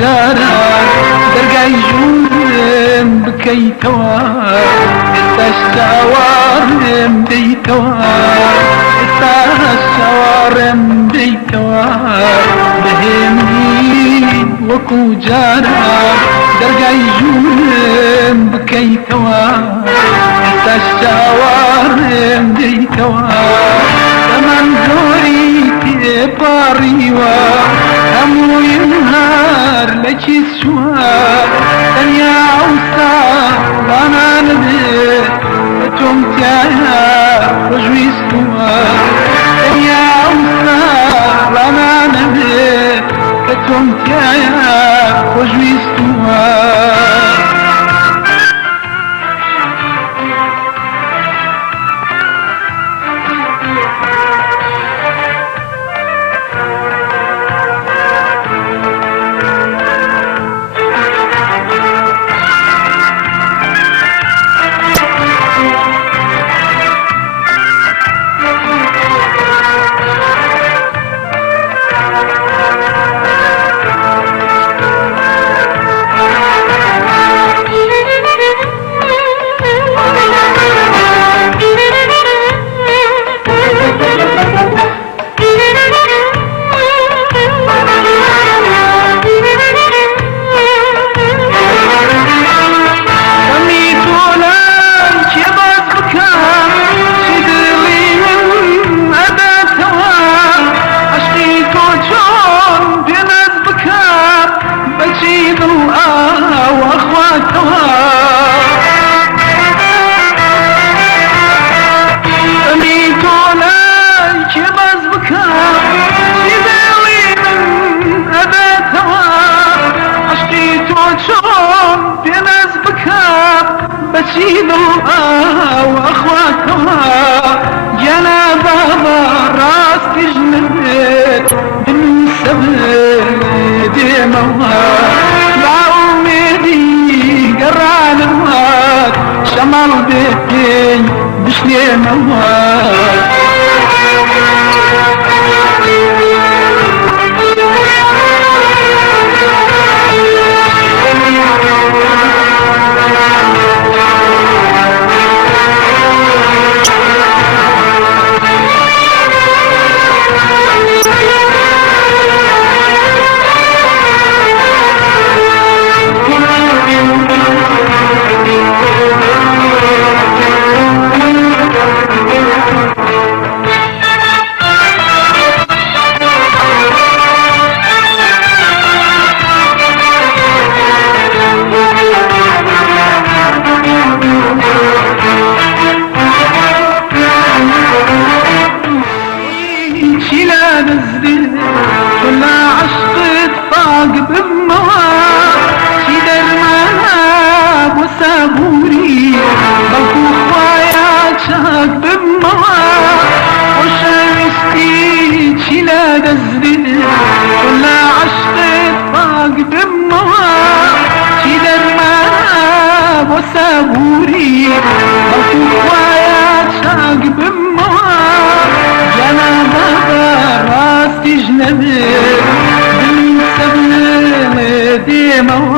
جاران دەرگای ژوورم بکەیتەوە ئێستاش چاوەڕێم دەیتەوە ئێستاش چاوەڕێم دەیتەوە بەهێمنی وەکو جاران دەرگای ژوورم بکەیتەوە ئێستاش چاوەڕێم دەیتەوە دەمان زۆری تێپاڕیوە هەموویم هەر لە کیس چووە تەنیا ئەوستا بانانە بێت بە تۆم تایە خۆشویستووە تەنیا ئەوستا بانانە بێت بە تۆم تایە خۆشویستووە بچیدم ئاو ئەخواتەوە گیانە بابا ڕاستیش نەبێت بنووسە دێمەوە باومێدی گەڕانەوەت شەماڵ بێتێن بشنێمەوە ما